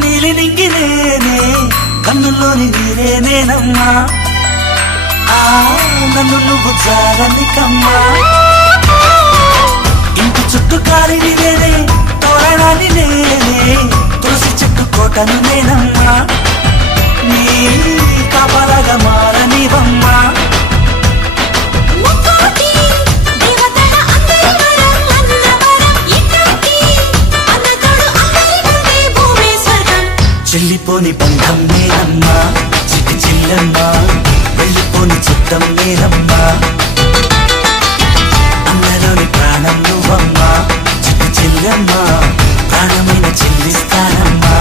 నీలి నింగినేనే కన్నుల్లోని నీరే నేనమ్మా నన్ను నువ్వు జారనికమ్మా ఇంటి చుట్టూ కాలిని నేనే తోరణాన్ని నేనే తులసి చెట్టు కోటను నేనమ్మా నీ కాపలాగా మారనివమ్మా చెల్లిపోని బంధం నేనమ్మా చిట్టి చెల్లమ్మా వెళ్ళిపోని చిత్తం నేనమ్మా అందలోని ప్రాణం నువ్వమ్మా చిట్టి చెల్లమ్మా ప్రాణమైన చెల్లిస్తానమ్మా